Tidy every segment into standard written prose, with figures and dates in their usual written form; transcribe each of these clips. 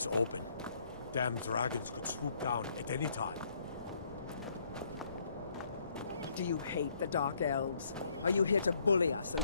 eyes open. Damn dragons could swoop down at any time. Do you hate the Dark Elves? Are you here to bully us?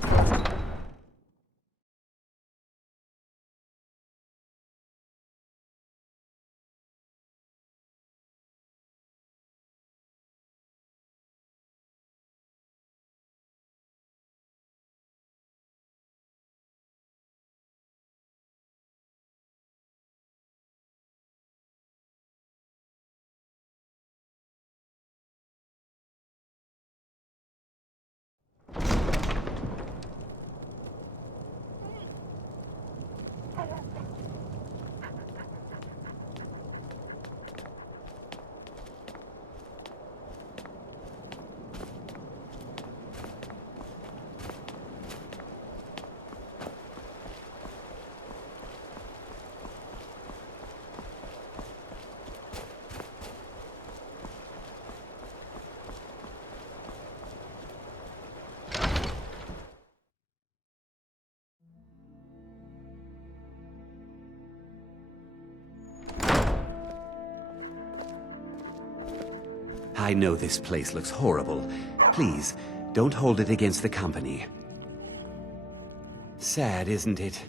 I know this place looks horrible. Please, don't hold it against the company. Sad, isn't it?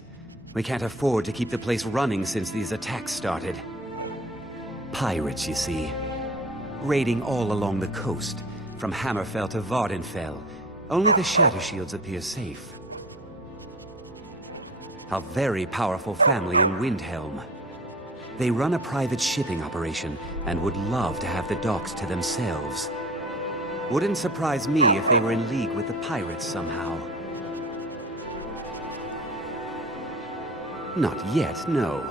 We can't afford to keep the place running since these attacks started. Pirates, you see. Raiding all along the coast, from Hammerfell to Vardenfell. Only the Shatter Shields appear safe. A very powerful family in Windhelm. They run a private shipping operation and would love to have the docks to themselves. Wouldn't surprise me if they were in league with the pirates somehow. Not yet, no.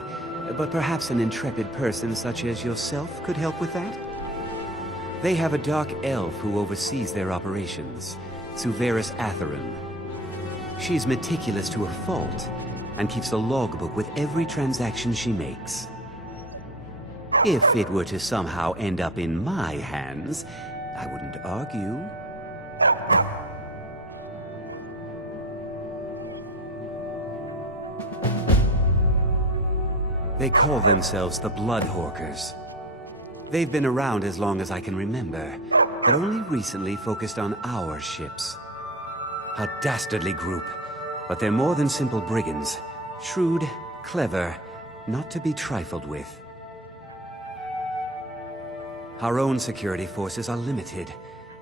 But perhaps an intrepid person such as yourself could help with that? They have a dark elf who oversees their operations, Suveris Atherin. She's meticulous to a fault, and keeps a logbook with every transaction she makes. If it were to somehow end up in my hands, I wouldn't argue. They call themselves the Bloodhawkers. They've been around as long as I can remember, but only recently focused on our ships. A dastardly group, but they're more than simple brigands. Shrewd, clever, not to be trifled with. Our own security forces are limited,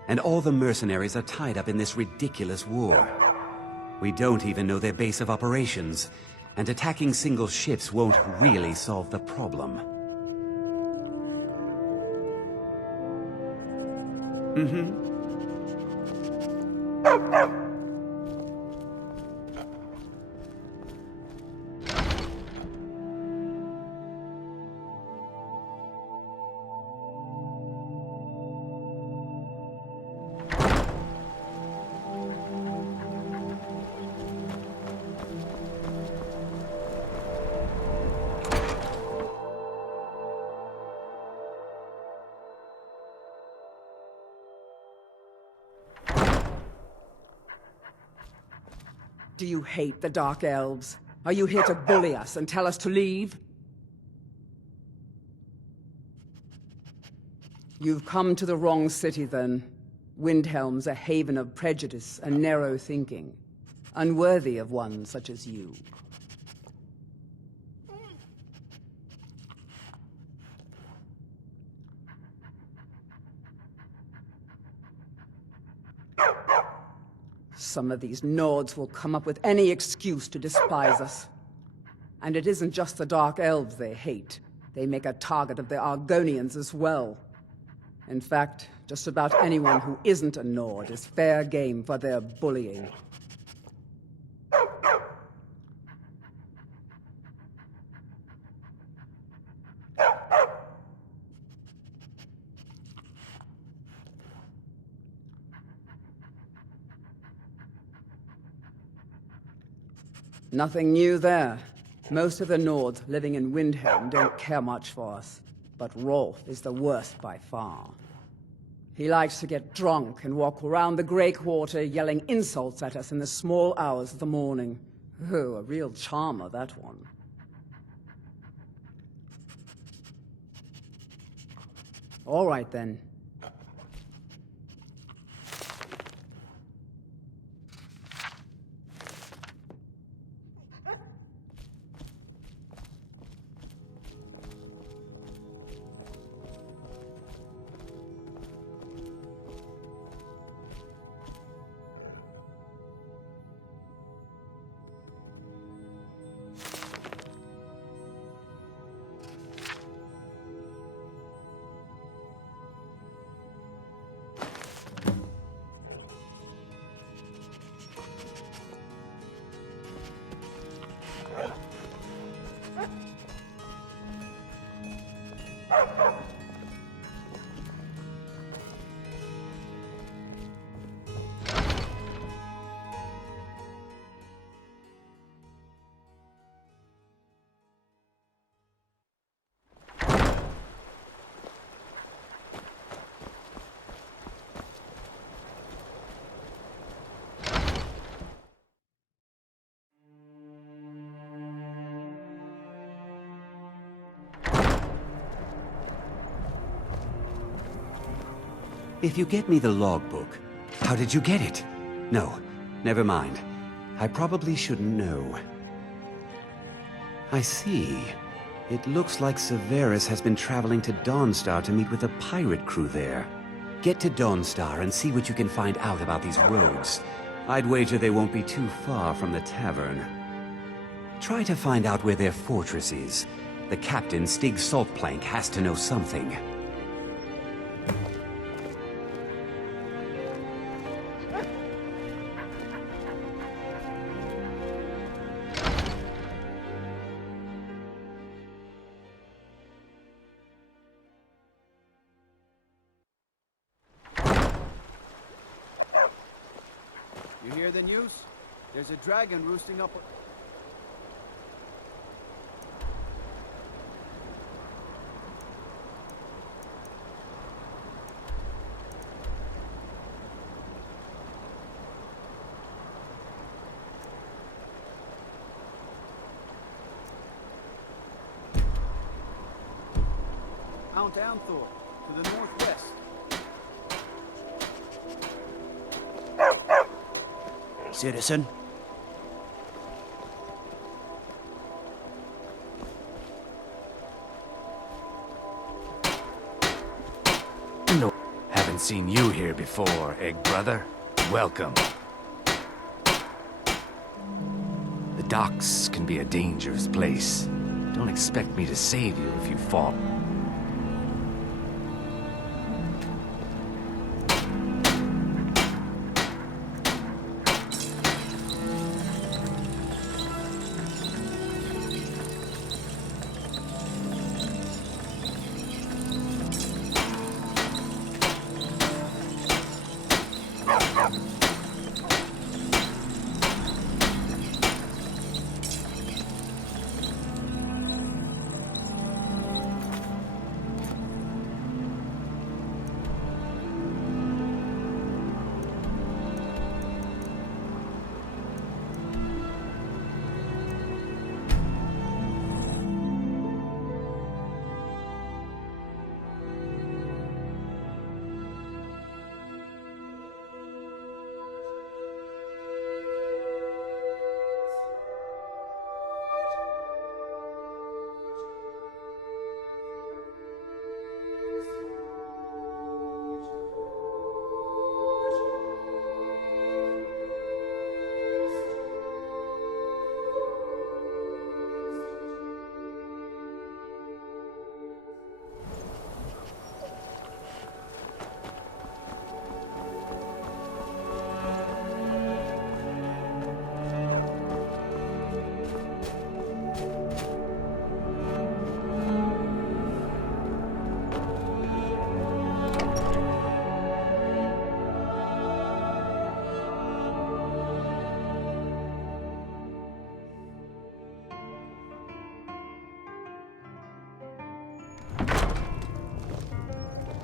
and all the mercenaries are tied up in this ridiculous war. We don't even know their base of operations, and attacking single ships won't really solve the problem. Do you hate the Dark Elves? Are you here to bully us and tell us to leave? You've come to the wrong city, then. Windhelm's a haven of prejudice and narrow thinking, unworthy of one such as you. Some of these Nords will come up with any excuse to despise us. And it isn't just the Dark Elves they hate. They make a target of the Argonians as well. In fact, just about anyone who isn't a Nord is fair game for their bullying. Nothing new there. Most of the Nords living in Windhelm don't care much for us. But Rolf is the worst by far. He likes to get drunk and walk around the Grey Quarter yelling insults at us in the small hours of the morning. Oh, a real charmer, that one. All right, then. If you get me the logbook, how did you get it? No, never mind. I probably shouldn't know. I see. It looks like Severus has been traveling to Dawnstar to meet with a pirate crew there. Get to Dawnstar and see what you can find out about these roads. I'd wager they won't be too far from the tavern. Try to find out where their fortress is. The captain, Stig Saltplank, has to know something. You hear the news? There's a dragon roosting up. Mount Anthor, to the northwest. Citizen. No, haven't seen you here before, Egg Brother. Welcome. The docks can be a dangerous place. Don't expect me to save you if you fall.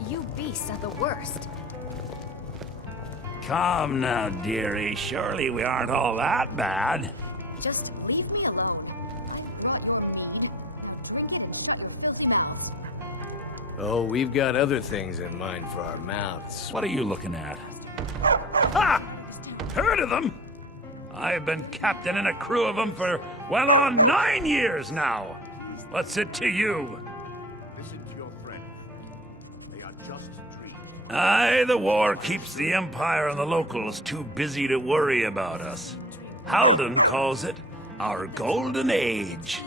You beasts are the worst. Come now, dearie. Surely we aren't all that bad. Just leave me alone. Oh, we've got other things in mind for our mouths. What are you looking at? Ha! Heard of them? I've been captain in a crew of them for well on 9 years now. What's it to you? Listen to your friends. They are just dreams. Aye, the war keeps the Empire and the locals too busy to worry about us. Halden calls it our golden age.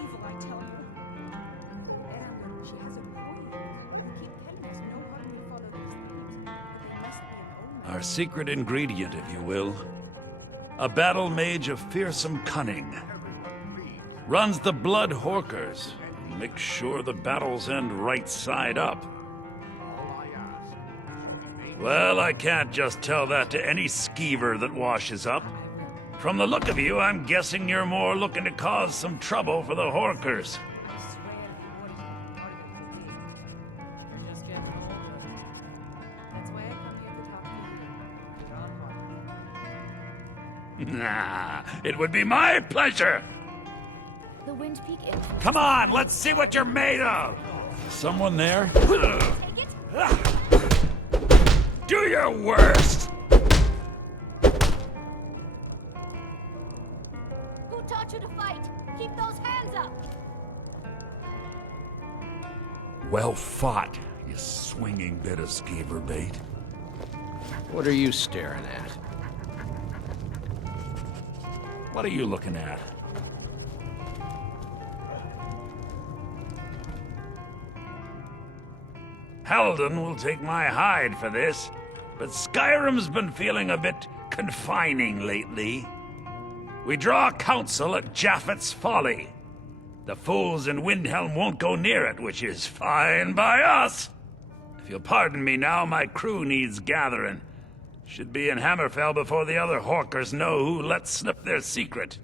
Our secret ingredient, if you will. A battle mage of fearsome cunning. Runs the blood horkers. Makes sure the battles end right side up. Well, I can't just tell that to any skeever that washes up. From the look of you, I'm guessing you're more looking to cause some trouble for the horkers. Nah, it would be my pleasure. The Wind Peak Inn. Come on, let's see what you're made of. Someone there? Take it. Do your worst. Who taught you to fight? Keep those hands up. Well fought, you swinging bit of skeever bait. What are you staring at? What are you looking at? Halden will take my hide for this, but Skyrim's been feeling a bit confining lately. We draw counsel at Japhet's Folly. The fools in Windhelm won't go near it, which is fine by us. If you'll pardon me now, my crew needs gathering. Should be in Hammerfell before the other Horkers know who let slip their secret.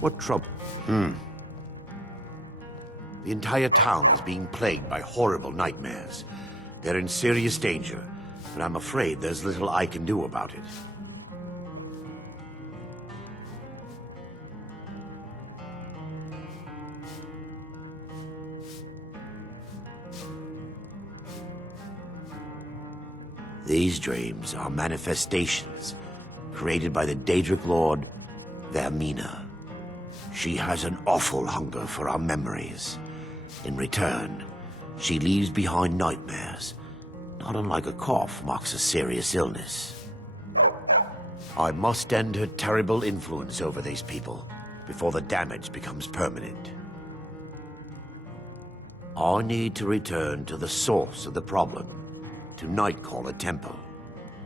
What trouble? The entire town is being plagued by horrible nightmares. They're in serious danger, but I'm afraid there's little I can do about it. These dreams are manifestations created by the Daedric Lord, Vaermina. She has an awful hunger for our memories. In return, she leaves behind nightmares. Not unlike a cough marks a serious illness. I must end her terrible influence over these people before the damage becomes permanent. I need to return to the source of the problem, to Nightcaller Temple.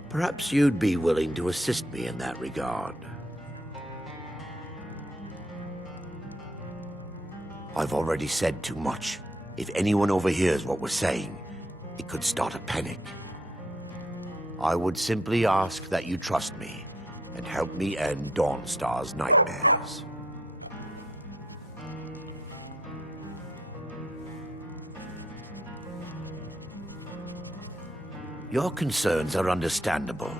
Perhaps you'd be willing to assist me in that regard. I've already said too much. If anyone overhears what we're saying, it could start a panic. I would simply ask that you trust me and help me end Dawnstar's nightmares. Your concerns are understandable.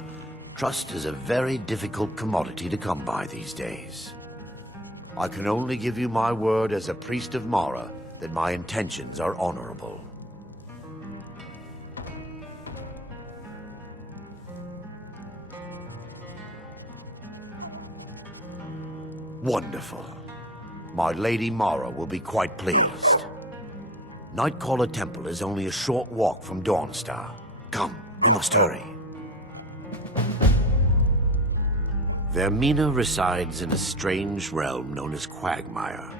Trust is a very difficult commodity to come by these days. I can only give you my word as a priest of Mara that my intentions are honorable. Wonderful. My Lady Mara will be quite pleased. Nightcaller Temple is only a short walk from Dawnstar. Come, we must hurry. Vaermina resides in a strange realm known as Quagmire,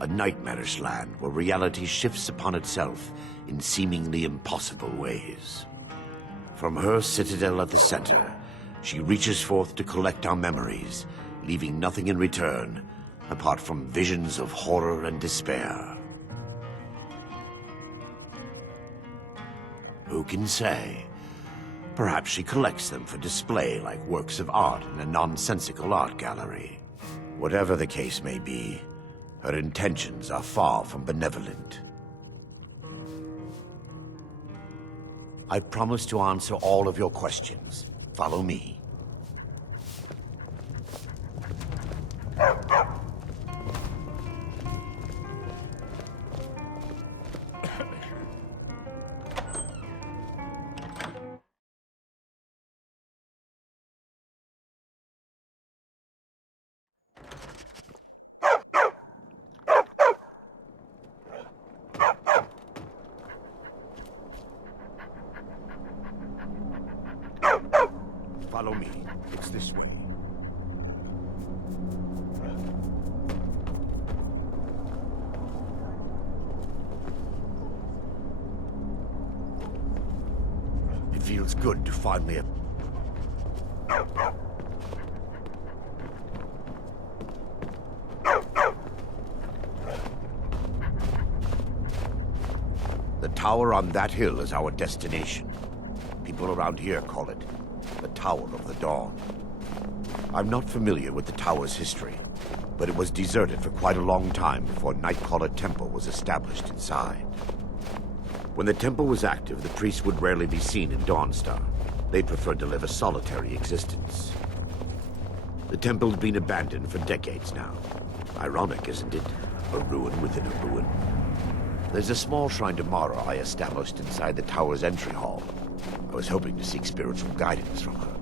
a nightmarish land where reality shifts upon itself in seemingly impossible ways. From her citadel at the center, she reaches forth to collect our memories, leaving nothing in return apart from visions of horror and despair. Who can say? Perhaps she collects them for display like works of art in a nonsensical art gallery. Whatever the case may be, her intentions are far from benevolent. I promise to answer all of your questions. Follow me. Follow me. It's this way. It feels good to finally... The tower on that hill is our destination. People around here call it the Tower of the Dawn. I'm not familiar with the tower's history, but it was deserted for quite a long time before Nightcaller Temple was established inside. When the temple was active, the priests would rarely be seen in Dawnstar. They preferred to live a solitary existence. The temple had been abandoned for decades now. Ironic, isn't it? A ruin within a ruin. There's a small shrine to Mara I established inside the tower's entry hall. I was hoping to seek spiritual guidance from her.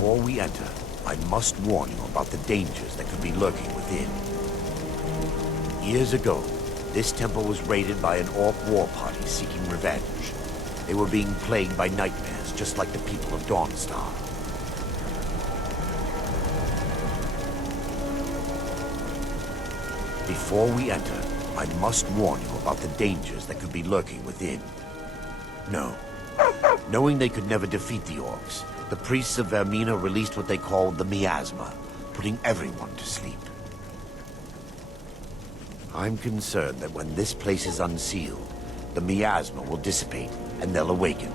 Before we enter, I must warn you about the dangers that could be lurking within. Years ago, this temple was raided by an orc war party seeking revenge. They were being plagued by nightmares, just like the people of Dawnstar. Before we enter, I must warn you about the dangers that could be lurking within. No. Knowing they could never defeat the orcs, the priests of Vaermina released what they called the miasma, putting everyone to sleep. I'm concerned that when this place is unsealed, the miasma will dissipate and they'll awaken,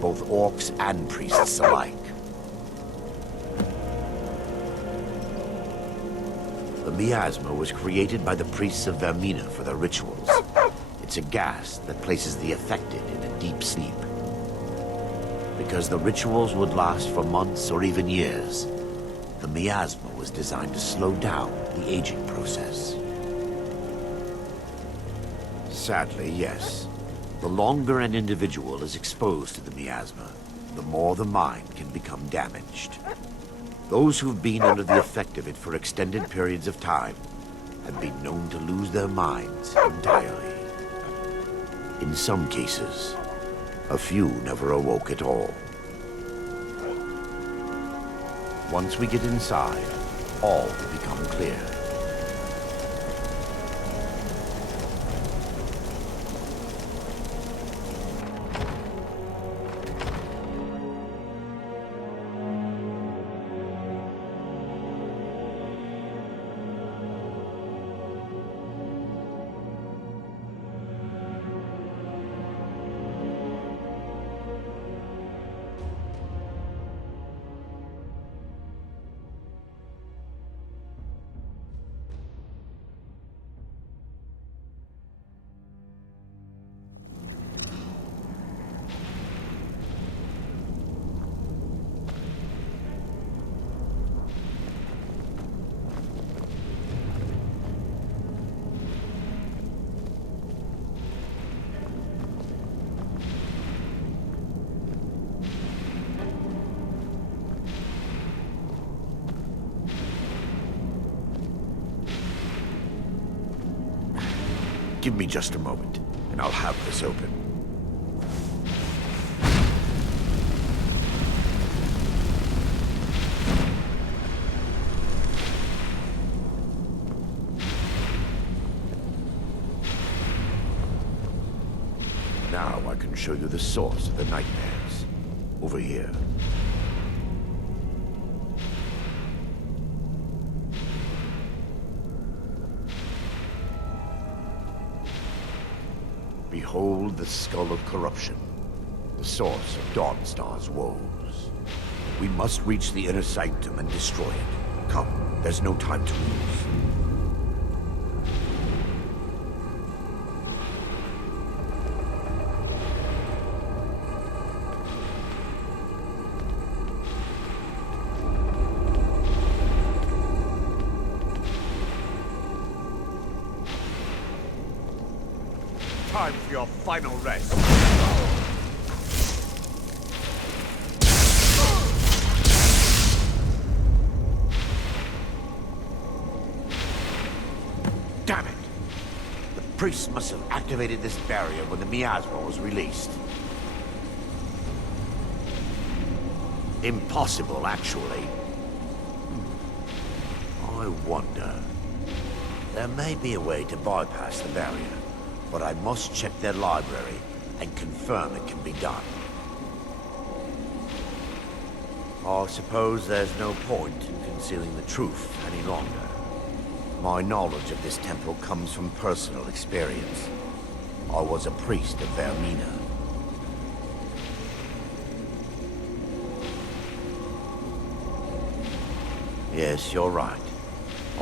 both orcs and priests alike. The miasma was created by the priests of Vaermina for their rituals. It's a gas that places the affected in a deep sleep. Because the rituals would last for months or even years, the miasma was designed to slow down the aging process. Sadly, yes. The longer an individual is exposed to the miasma, the more the mind can become damaged. Those who've been under the effect of it for extended periods of time have been known to lose their minds entirely. In some cases, a few never awoke at all. Once we get inside, all will become clear. Give me just a moment, and I'll have this open. Now I can show you the source of the nightmares. Over here. Behold the Skull of Corruption, the source of Dawnstar's woes. We must reach the inner sanctum and destroy it. Come, there's no time to lose. Time for your final rest. Damn it! The priests must have activated this barrier when the miasma was released. Impossible, actually. I wonder. There may be a way to bypass the barrier, but I must check their library and confirm it can be done. I suppose there's no point in concealing the truth any longer. My knowledge of this temple comes from personal experience. I was a priest of Vaermina. Yes, you're right.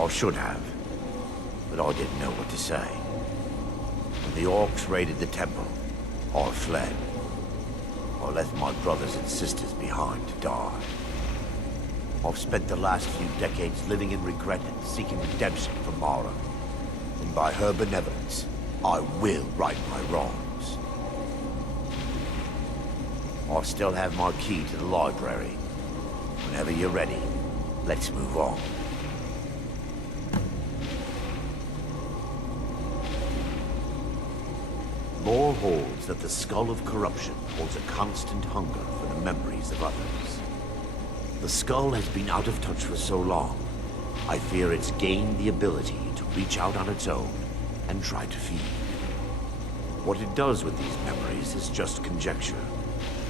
I should have. But I didn't know what to say. When the orcs raided the temple, I fled. I left my brothers and sisters behind to die. I've spent the last few decades living in regret and seeking redemption from Mara. And by her benevolence, I will right my wrongs. I still have my key to the library. Whenever you're ready, let's move on. Lore holds that the Skull of Corruption holds a constant hunger for the memories of others. The skull has been out of touch for so long, I fear it's gained the ability to reach out on its own and try to feed. What it does with these memories is just conjecture,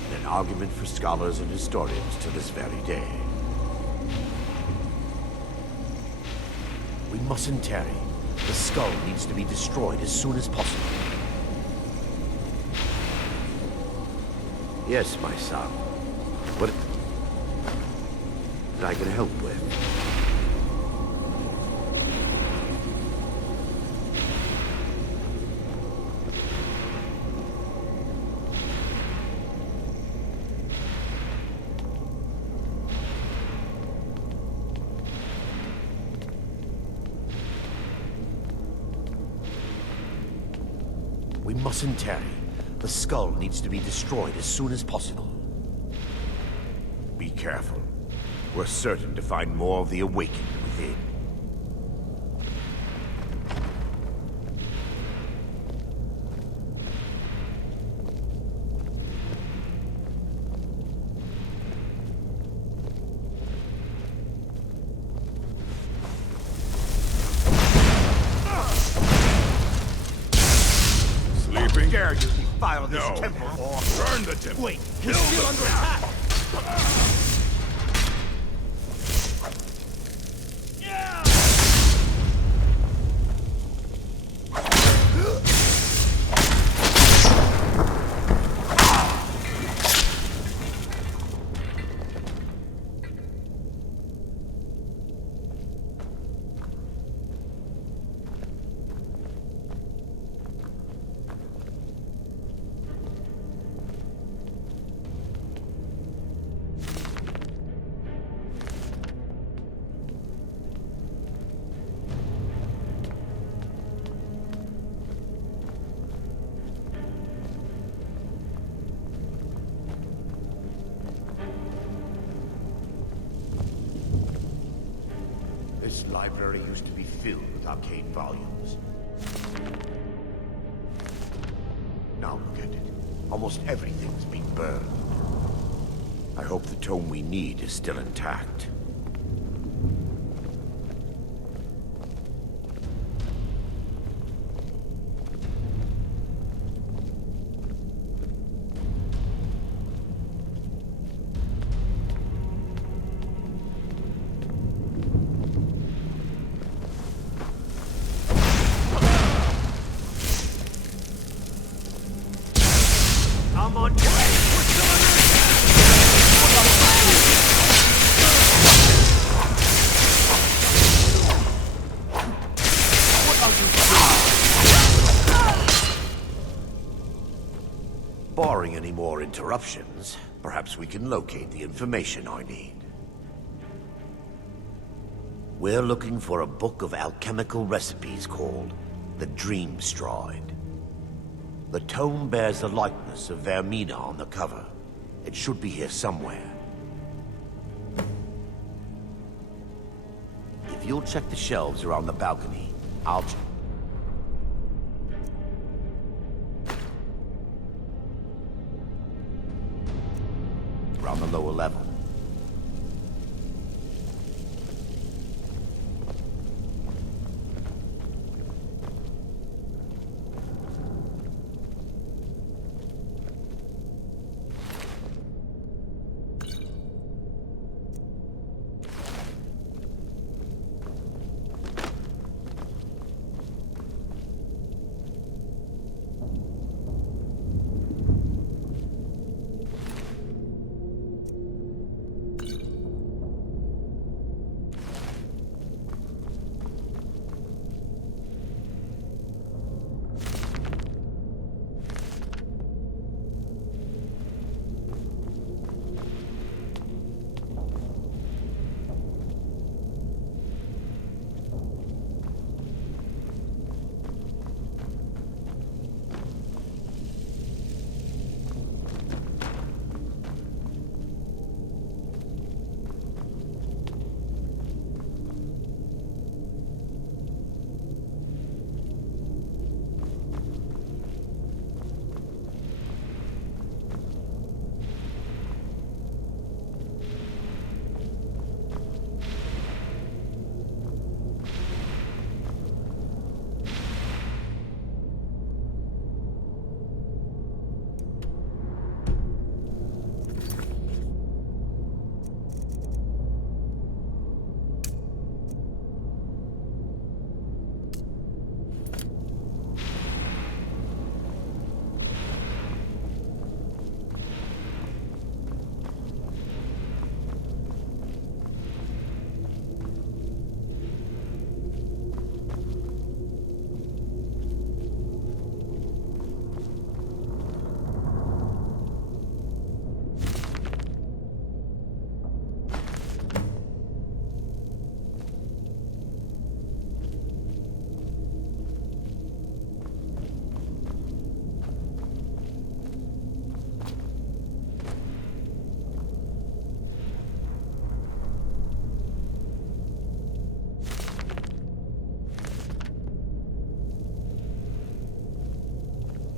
and an argument for scholars and historians to this very day. We mustn't tarry. The skull needs to be destroyed as soon as possible. Yes, my son. What I can help with? We mustn't tarry. The skull needs to be destroyed as soon as possible. Be careful. We're certain to find more of the awakened within. Sleeping? Dare you defile this No. temple or... Burn the temple! Wait, we're still under attack! This library used to be filled with arcane volumes. Now look at it. Almost everything's been burned. I hope the tome we need is still intact. I'm on your way! We're still under Barring any more interruptions, perhaps we can locate the information I need. We're looking for a book of alchemical recipes called the Dreamstride. The tome bears the likeness of Vaermina on the cover. It should be here somewhere. If you'll check the shelves around the balcony, I'll... around the lower level.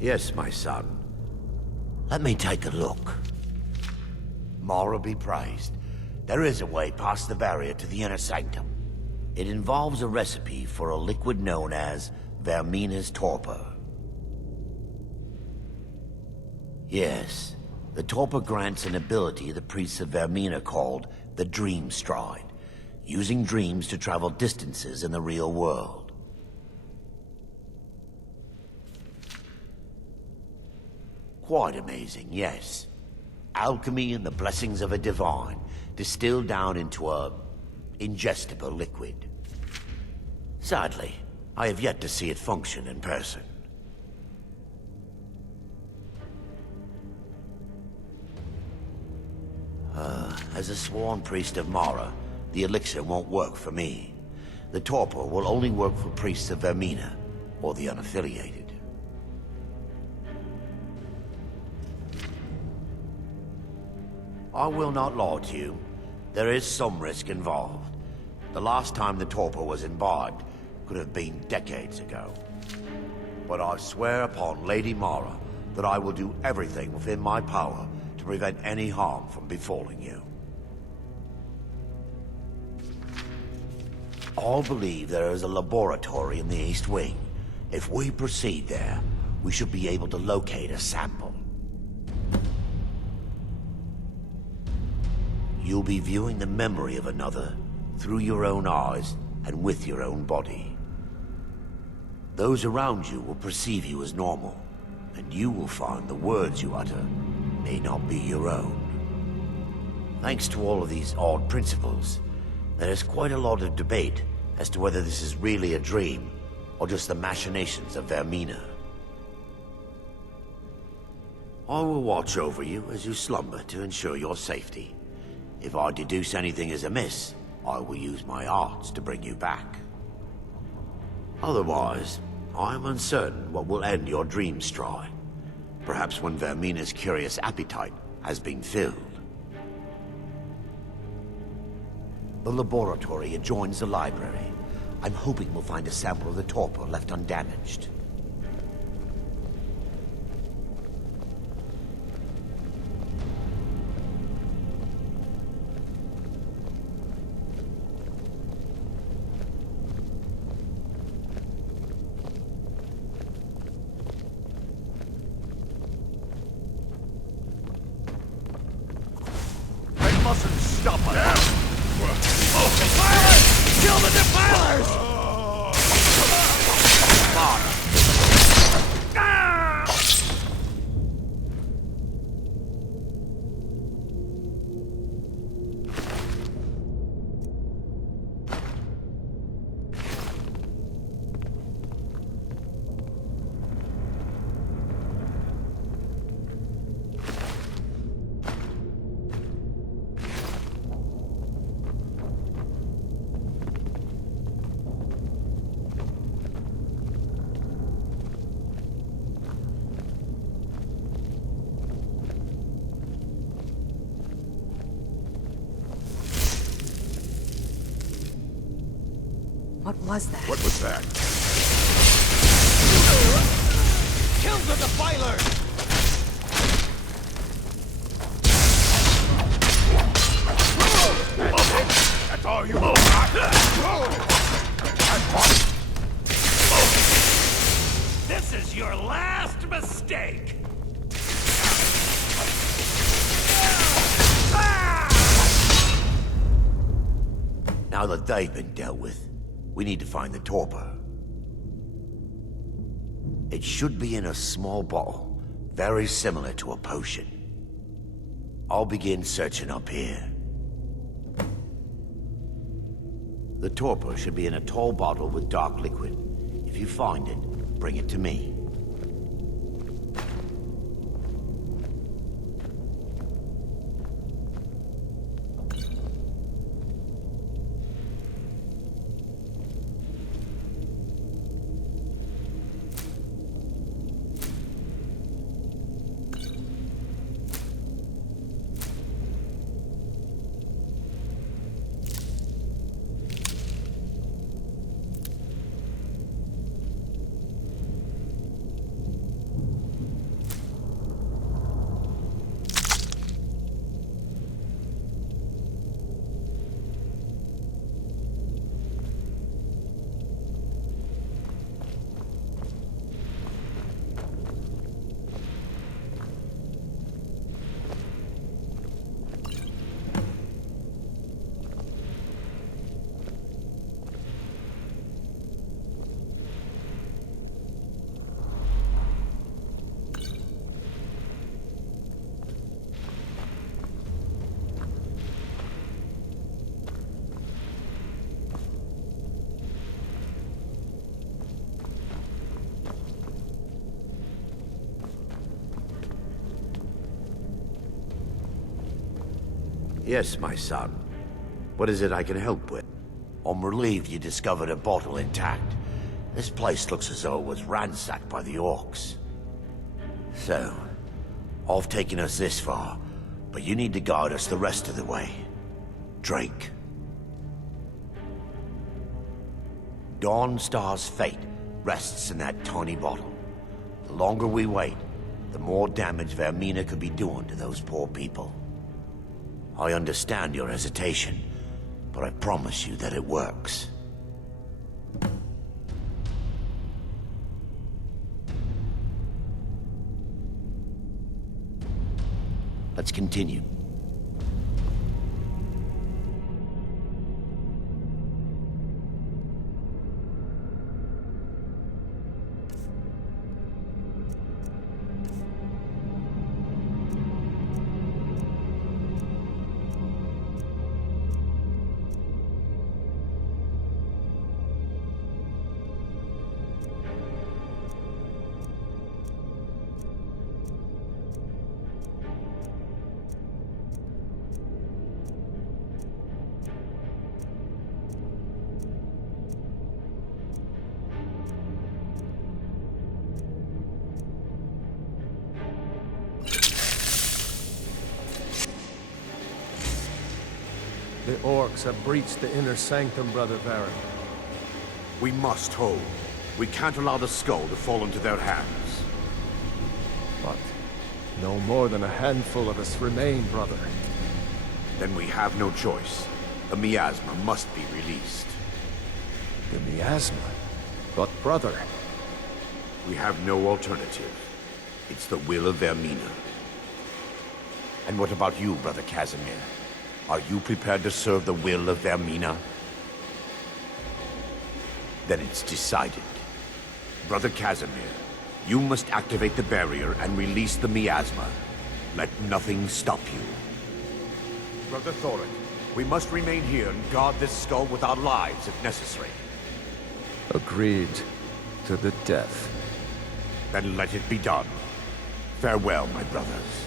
Yes, my son. Let me take a look. Mara be praised. There is a way past the barrier to the inner sanctum. It involves a recipe for a liquid known as Vaermina's Torpor. Yes, the Torpor grants an ability the priests of Vaermina called the Dream Stride, using dreams to travel distances in the real world. Quite amazing, yes. Alchemy and the blessings of a divine, distilled down into a ingestible liquid. Sadly, I have yet to see it function in person. As a sworn priest of Mara, the elixir won't work for me. The Torpor will only work for priests of Vaermina, or the unaffiliated. I will not lie to you. There is some risk involved. The last time the Torpor was imbibed could have been decades ago. But I swear upon Lady Mara that I will do everything within my power to prevent any harm from befalling you. I believe there is a laboratory in the East Wing. If we proceed there, we should be able to locate a sample. You'll be viewing the memory of another through your own eyes and with your own body. Those around you will perceive you as normal, and you will find the words you utter may not be your own. Thanks to all of these odd principles, there is quite a lot of debate as to whether this is really a dream or just the machinations of Vaermina. I will watch over you as you slumber to ensure your safety. If I deduce anything is amiss, I will use my arts to bring you back. Otherwise, I am uncertain what will end your dream stride. Perhaps when Vaermina's curious appetite has been filled. The laboratory adjoins the library. I'm hoping we'll find a sample of the Torpor left undamaged. Mustn't stop us. Defilers! Kill the defilers! What was that? What was that? Kill the defiler! That's all you got? This is your last mistake! Now that they've been dealt with, we need to find the Torpor. It should be in a small bottle, very similar to a potion. I'll begin searching up here. The Torpor should be in a tall bottle with dark liquid. If you find it, bring it to me. Yes, my son. What is it I can help with? I'm relieved you discovered a bottle intact. This place looks as though it was ransacked by the orcs. So, I've taken us this far, but you need to guide us the rest of the way. Drink. Dawnstar's fate rests in that tiny bottle. The longer we wait, the more damage Vaermina could be doing to those poor people. I understand your hesitation, but I promise you that it works. Let's continue. The orcs have breached the inner sanctum, Brother Vaermina. We must hold. We can't allow the skull to fall into their hands. But no more than a handful of us remain, brother. Then we have no choice. The miasma must be released. The miasma? But brother... We have no alternative. It's the will of Vaermina. And what about you, Brother Casimir? Are you prepared to serve the will of Vaermina? Then it's decided. Brother Casimir, you must activate the barrier and release the miasma. Let nothing stop you. Brother Thorin, we must remain here and guard this skull with our lives if necessary. Agreed to the death. Then let it be done. Farewell, my brothers.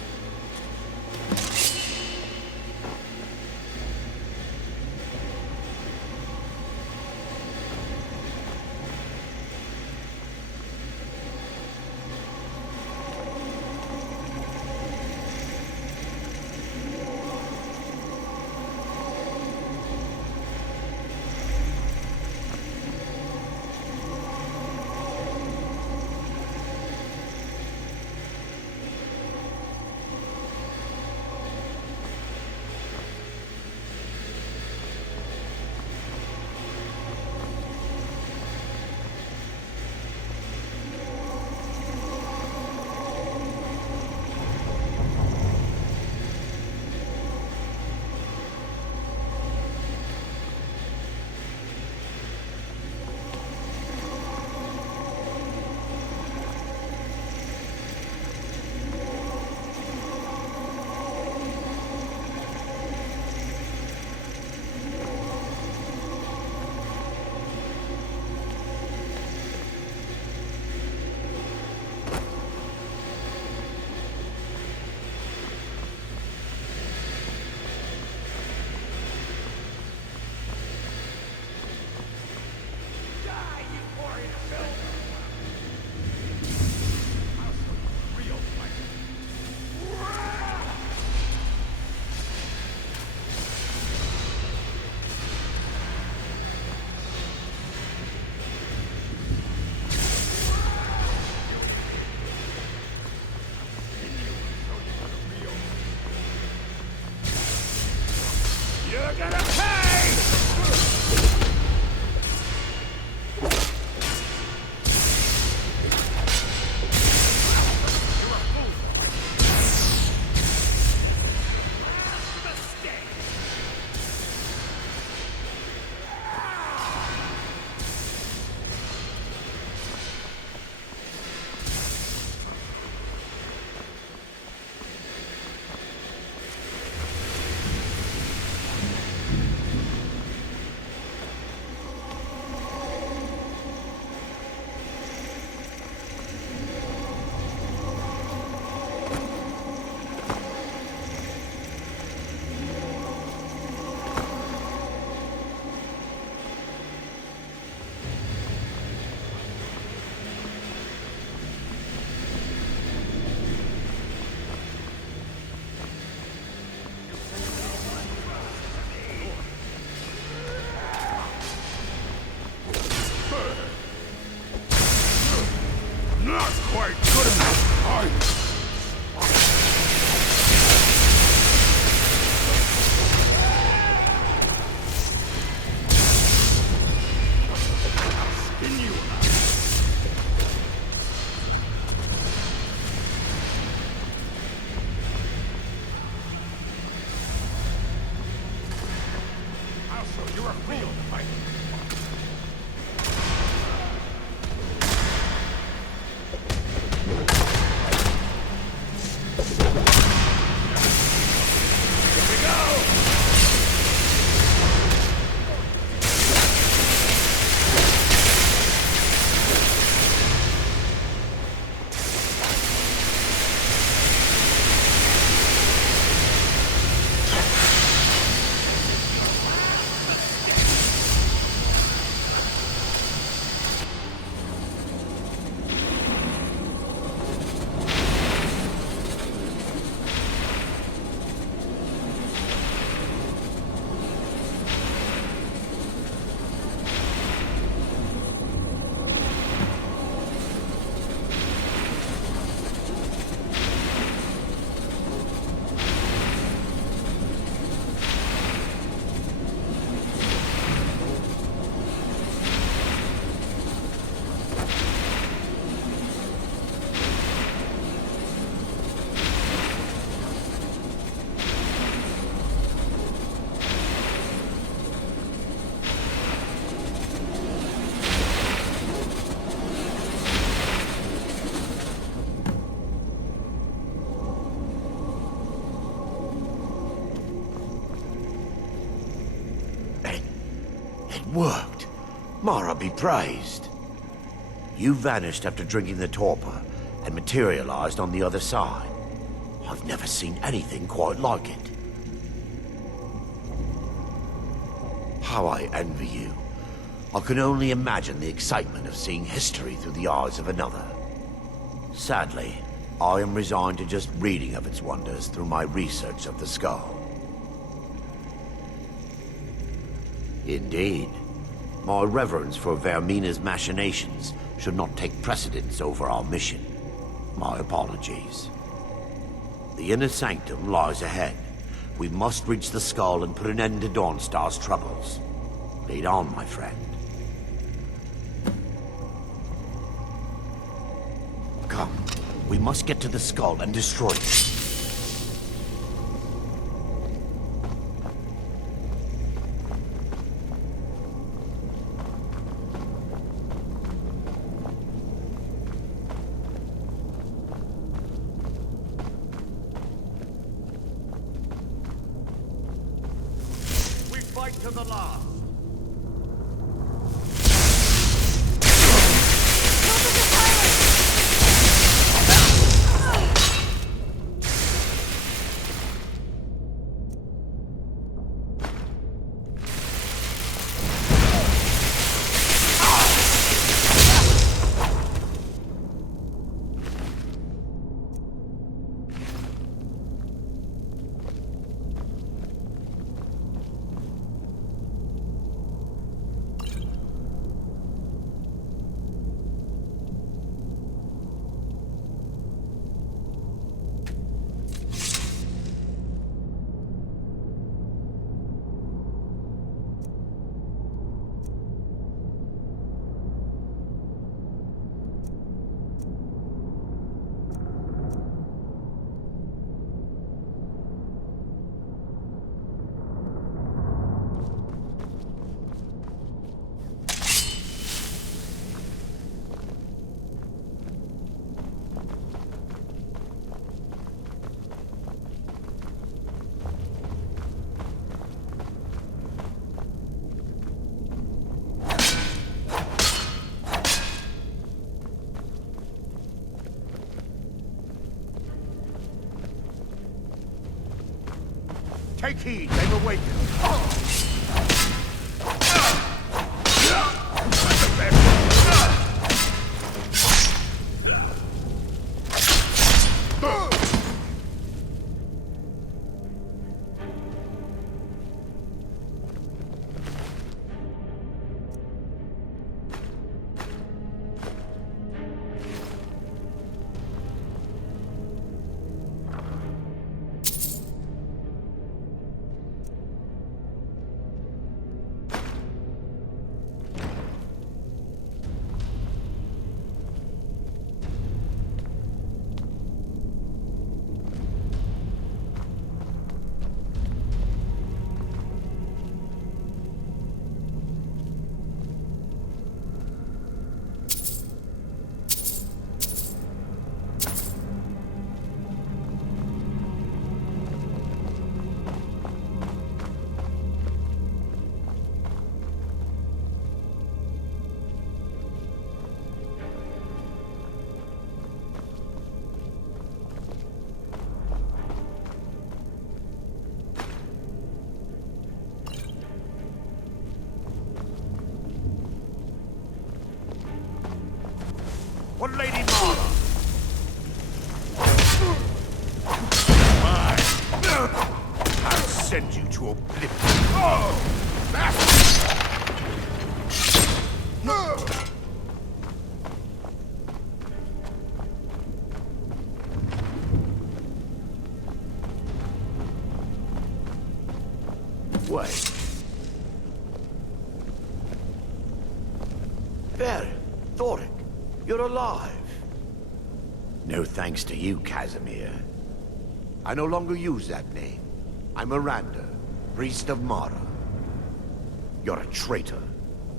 You're gonna pay! worked. Mara be praised. You vanished after drinking the Torpor and materialized on the other side. I've never seen anything quite like it. How I envy you. I can only imagine the excitement of seeing history through the eyes of another. Sadly, I am resigned to just reading of its wonders through my research of the skull. Indeed. My reverence for Vaermina's machinations should not take precedence over our mission. My apologies. The inner sanctum lies ahead. We must reach the skull and put an end to Dawnstar's troubles. Lead on, my friend. Come, we must get to the skull and destroy it. To the last. Take heed, they've awakened. For Lady Mara! I'll send you to oblivion. Oh! Bastard! Wait. There, Thoric. You're alive. No thanks to you, Casimir. I no longer use that name. I'm Miranda, priest of Mara. You're a traitor.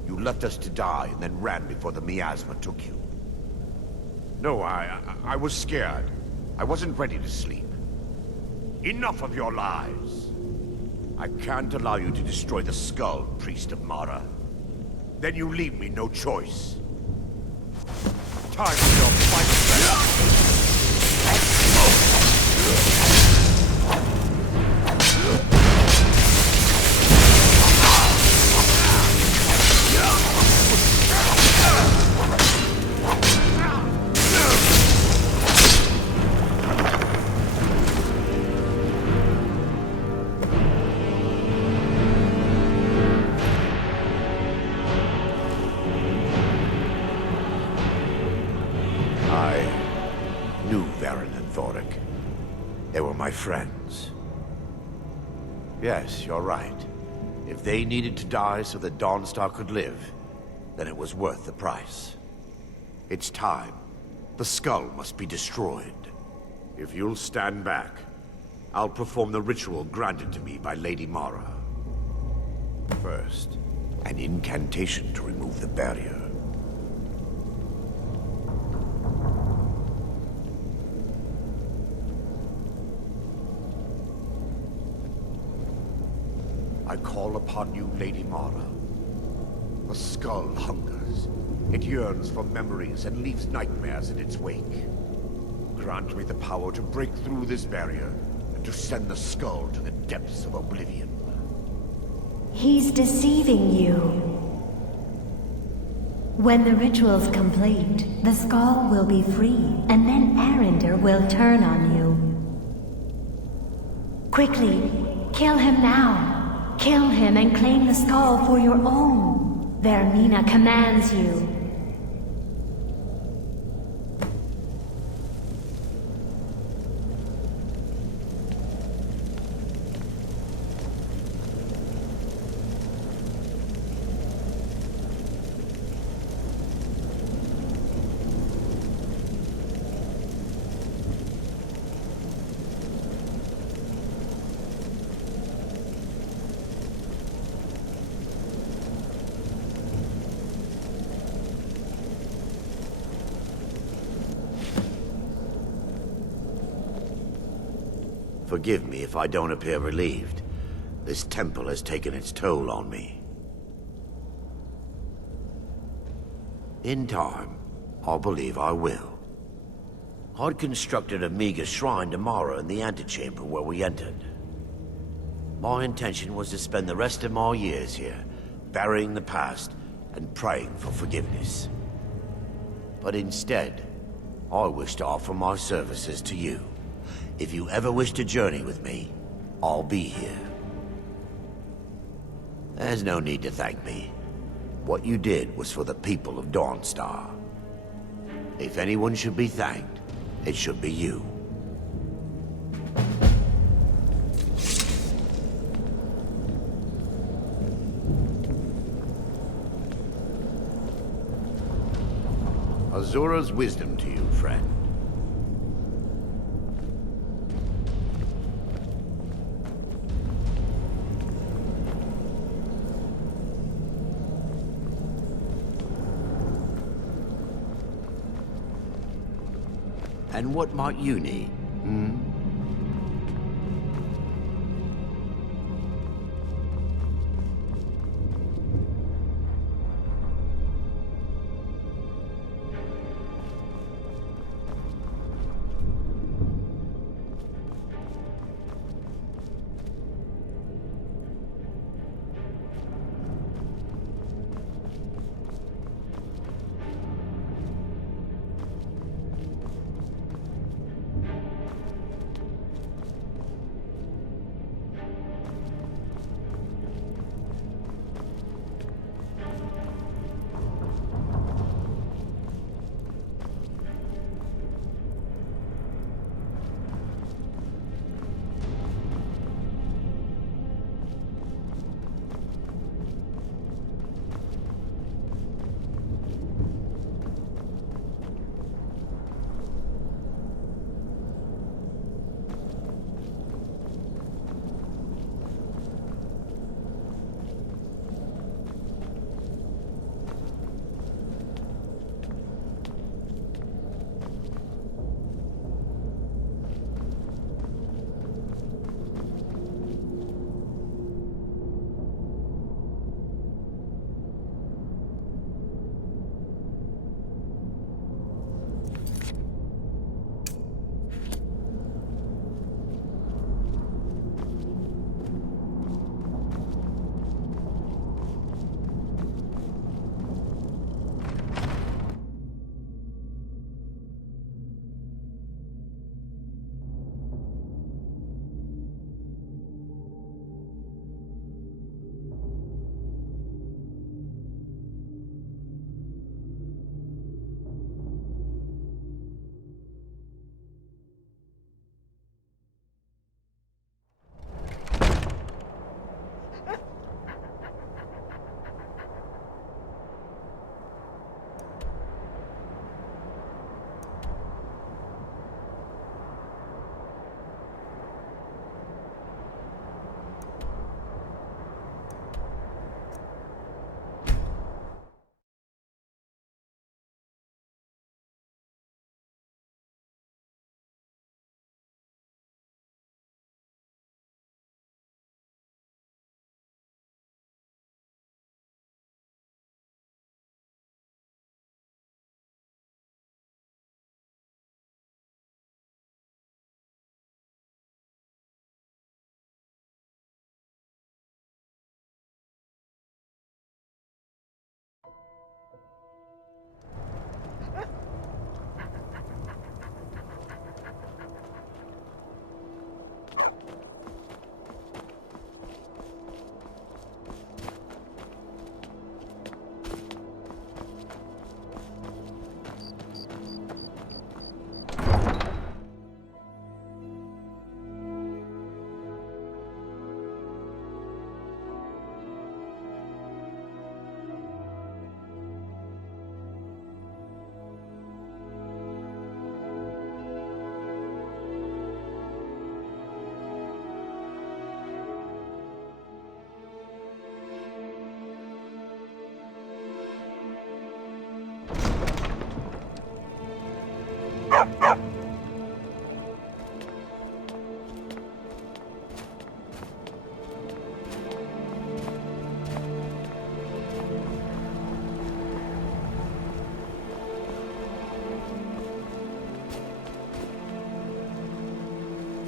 You left us to die and then ran before the miasma took you. No, I was scared. I wasn't ready to sleep. Enough of your lies. I can't allow you to destroy the skull, priest of Mara. Then you leave me no choice. Time for your fight. They were my friends. Yes, you're right. If they needed to die so that Dawnstar could live, then it was worth the price. It's time. The skull must be destroyed. If you'll stand back, I'll perform the ritual granted to me by Lady Mara. First, an incantation to remove the barrier. I call upon you, Lady Mara. The skull hungers. It yearns for memories and leaves nightmares in its wake. Grant me the power to break through this barrier and to send the skull to the depths of oblivion. He's deceiving you. When the ritual's complete, the skull will be free, and then Arender will turn on you. Quickly, kill him now. Kill him and claim the skull for your own. Vaermina commands you. Forgive me if I don't appear relieved. This temple has taken its toll on me. In time, I believe I will. I'd constructed a meager shrine to Mara in the antechamber where we entered. My intention was to spend the rest of my years here, burying the past and praying for forgiveness. But instead, I wish to offer my services to you. If you ever wish to journey with me, I'll be here. There's no need to thank me. What you did was for the people of Dawnstar. If anyone should be thanked, it should be you. Azura's wisdom to you, friend. And what might you need, hmm?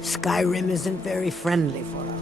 Skyrim isn't very friendly for us.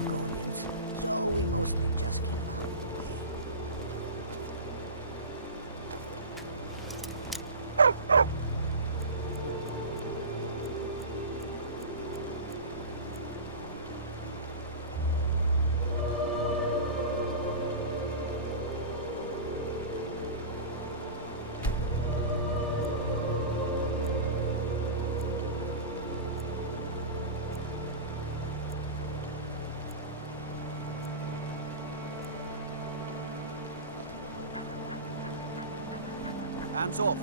Hands off.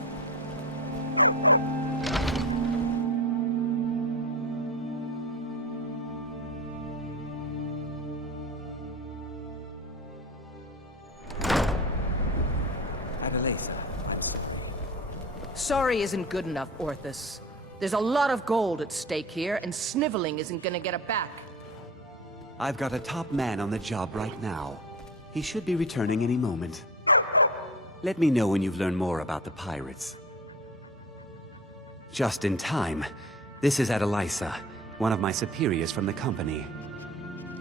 Sorry isn't good enough, Orthus. There's a lot of gold at stake here, and sniveling isn't gonna get it back. I've got a top man on the job right now. He should be returning any moment. Let me know when you've learned more about the pirates. Just in time. This is Adelysa, one of my superiors from the company.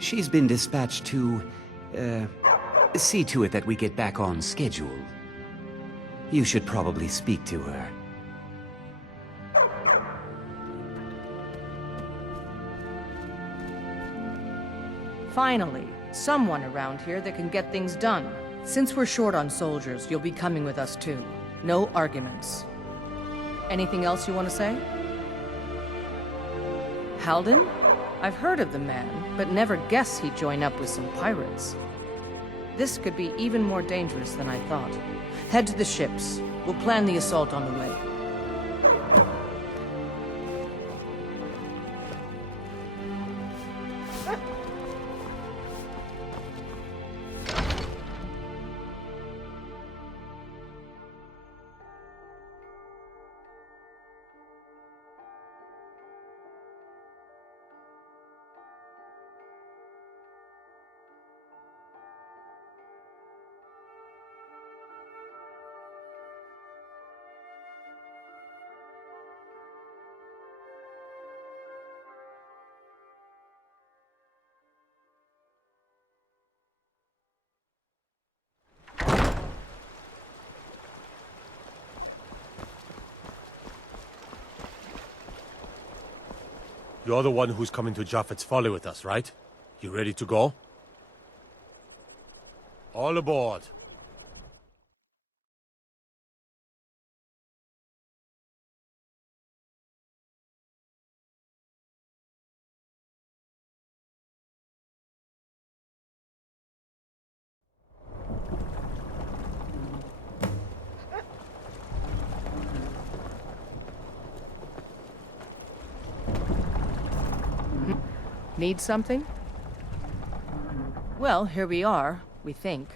She's been dispatched to, see to it that we get back on schedule. You should probably speak to her. Finally, someone around here that can get things done. Since we're short on soldiers, you'll be coming with us too. No arguments. Anything else you want to say? Halden? I've heard of the man, but never guessed he'd join up with some pirates. This could be even more dangerous than I thought. Head to the ships. We'll plan the assault on the way. You're the one who's coming to Japhet's Folly with us, right? You ready to go? All aboard. Need something? Well, here we are, we think.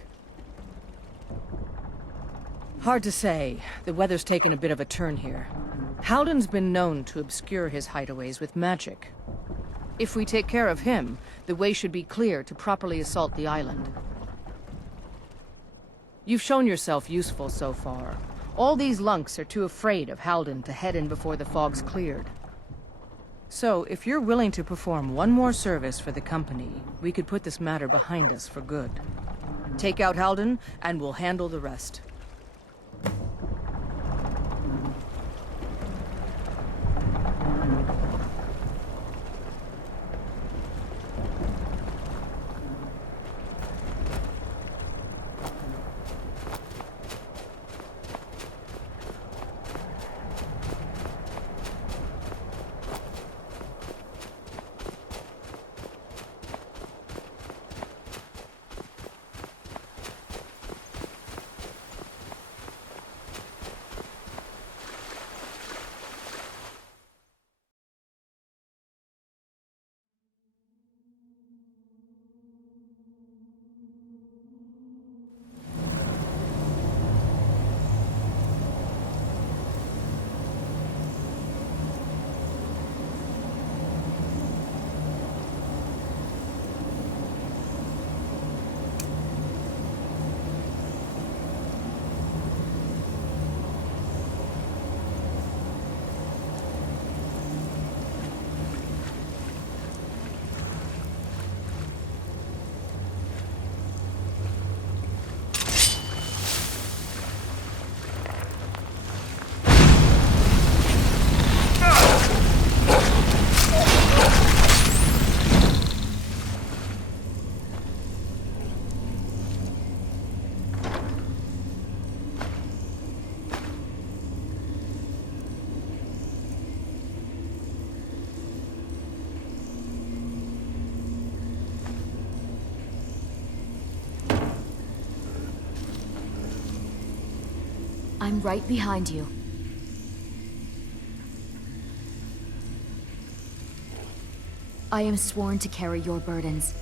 Hard to say. The weather's taken a bit of a turn here. Halden's been known to obscure his hideaways with magic. If we take care of him, the way should be clear to properly assault the island. You've shown yourself useful so far. All these lunks are too afraid of Halden to head in before the fog's cleared. So, if you're willing to perform one more service for the company, we could put this matter behind us for good. Take out Halden, and we'll handle the rest. I'm right behind you. I am sworn to carry your burdens.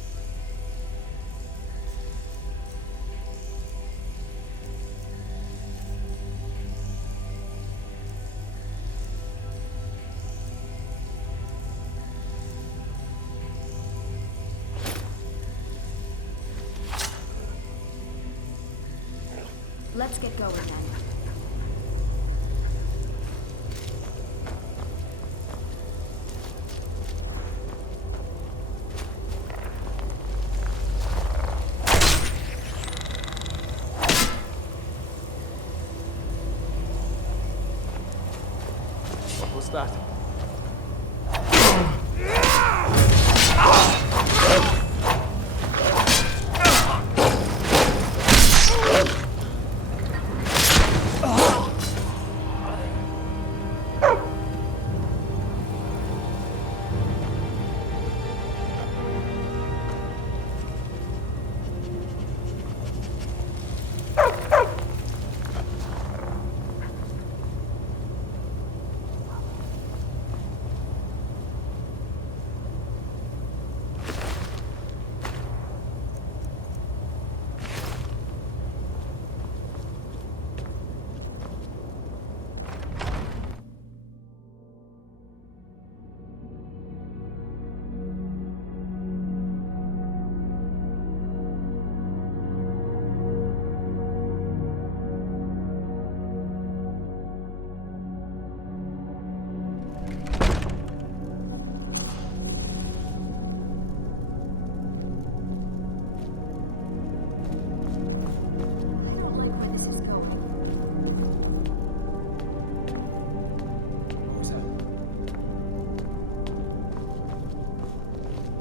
Let's get going then. What was that?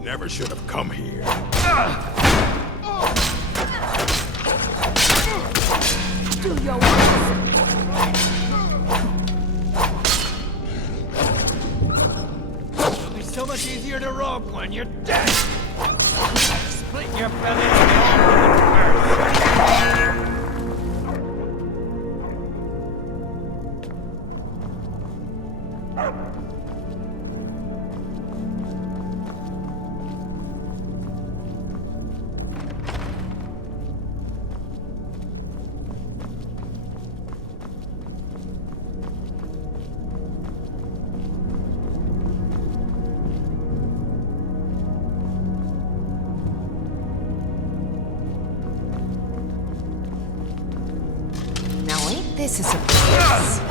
Never should have come here. Do your worst. It'll be so much easier to rope when you're dead. Split your belly and This is a place.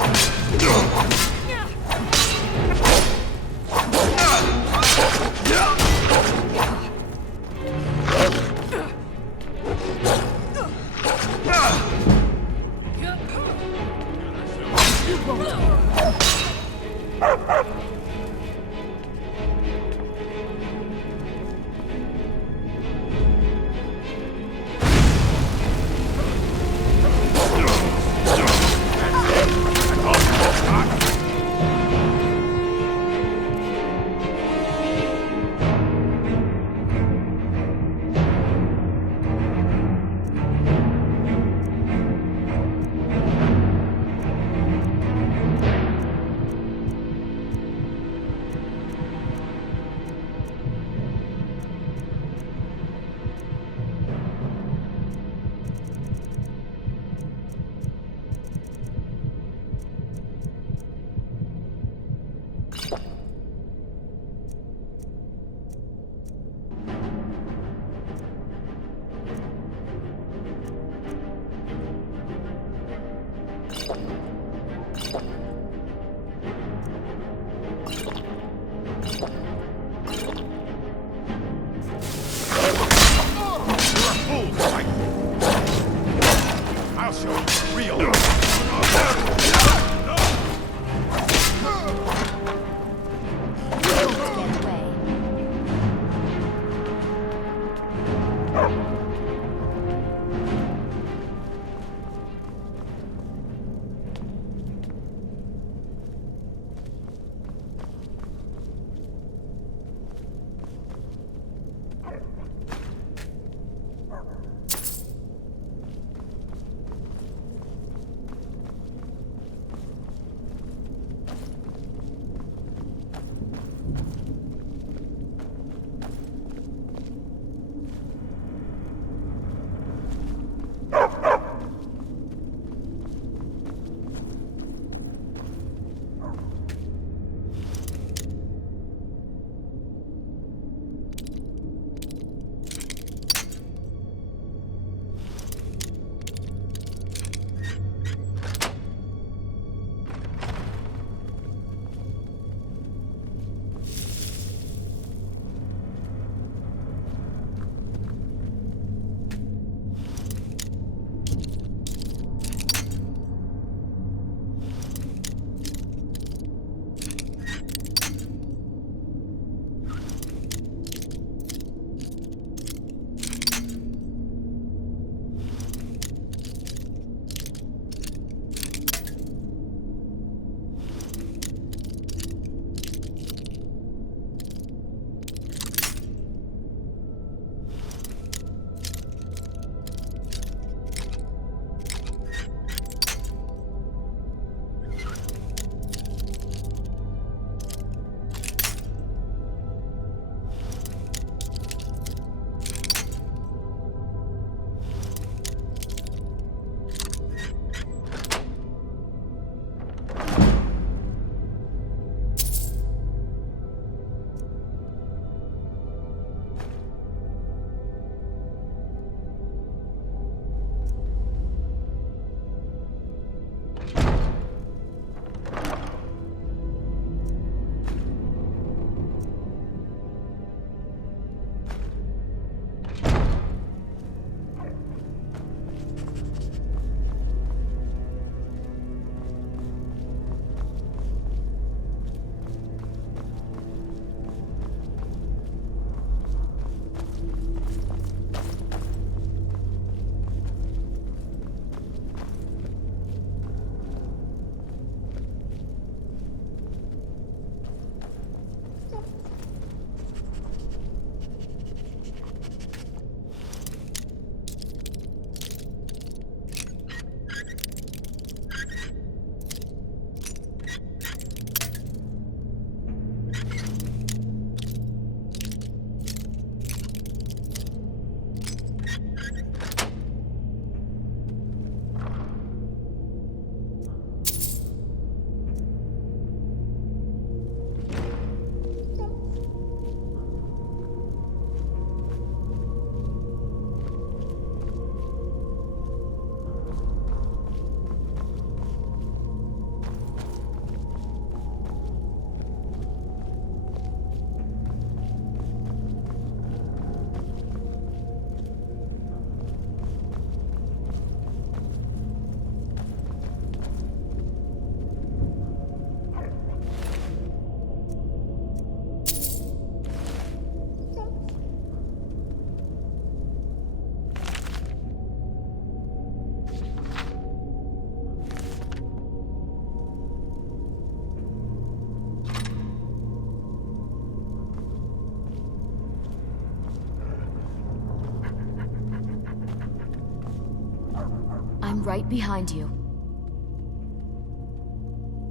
I'm right behind you.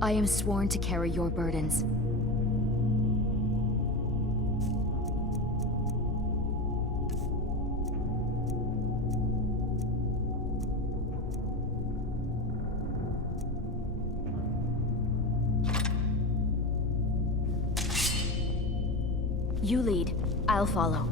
I am sworn to carry your burdens. You lead. I'll follow.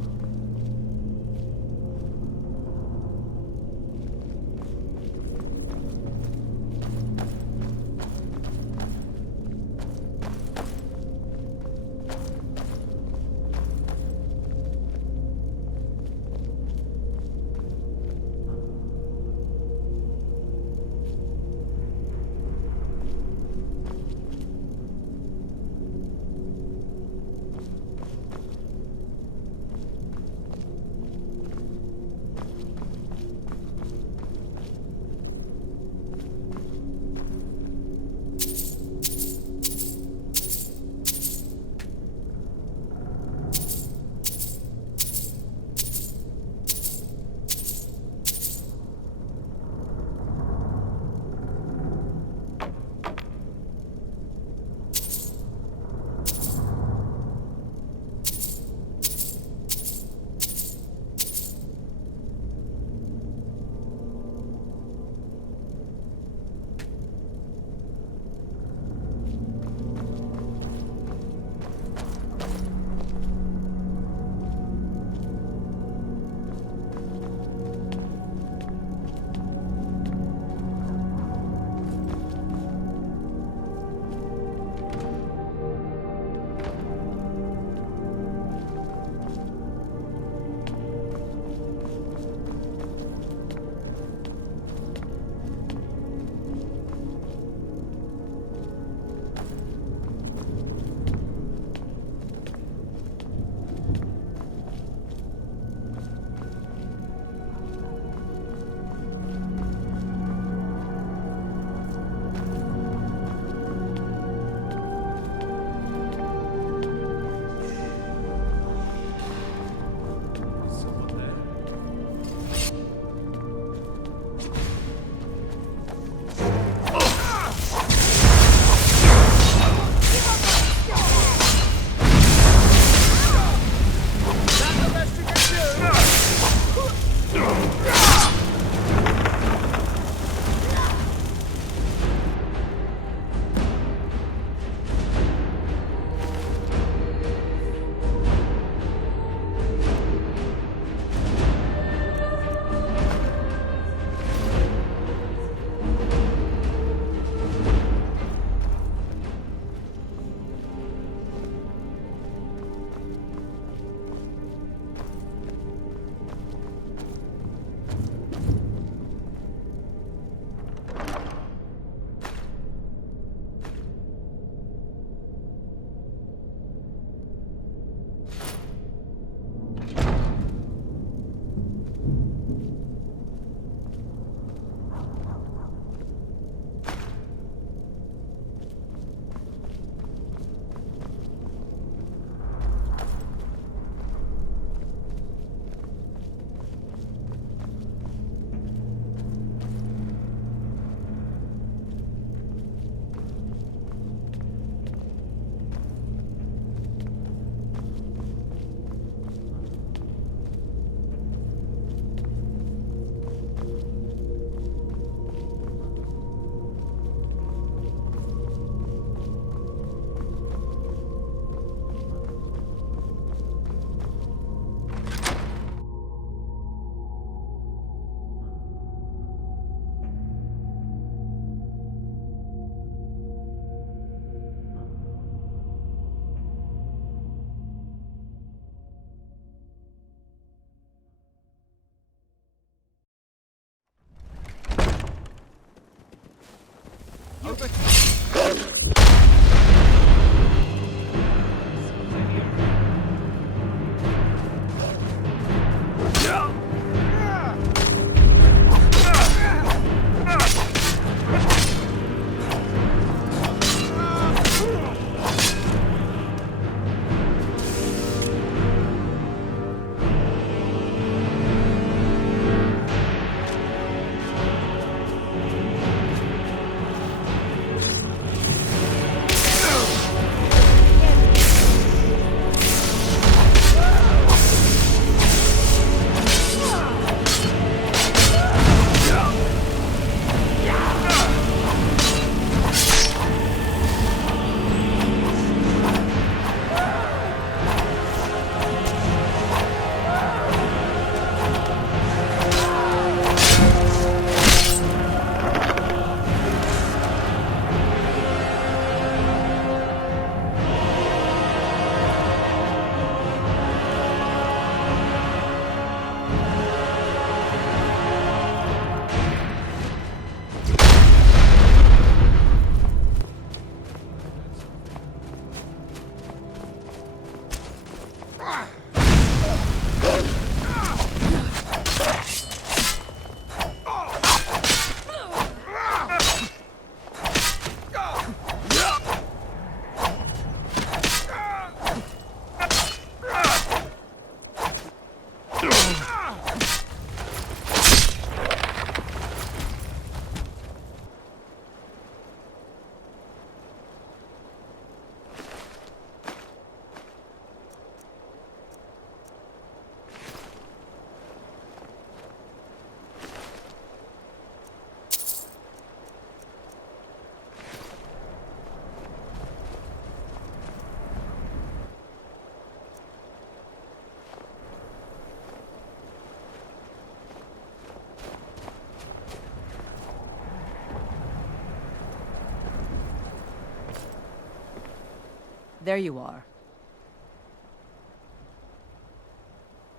There you are.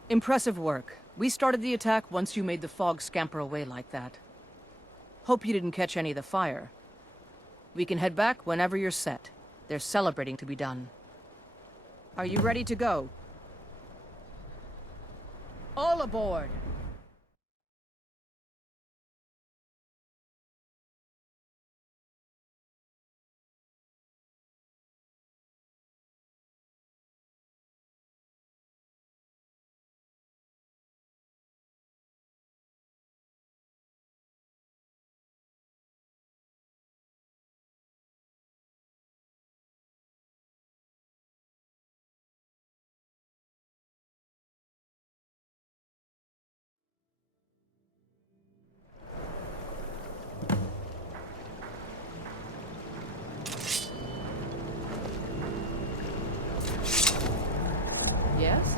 Impressive work. We started the attack once you made the fog scamper away like that. Hope you didn't catch any of the fire. We can head back whenever you're set. There's celebrating to be done. Are you ready to go? All aboard! Yes?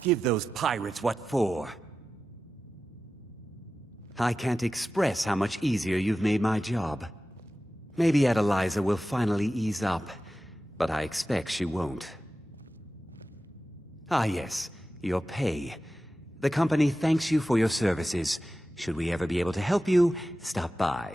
Give those pirates what for. I can't express how much easier you've made my job. Maybe Adeliza will finally ease up, but I expect she won't. Ah yes, your pay. The company thanks you for your services. Should we ever be able to help you, stop by.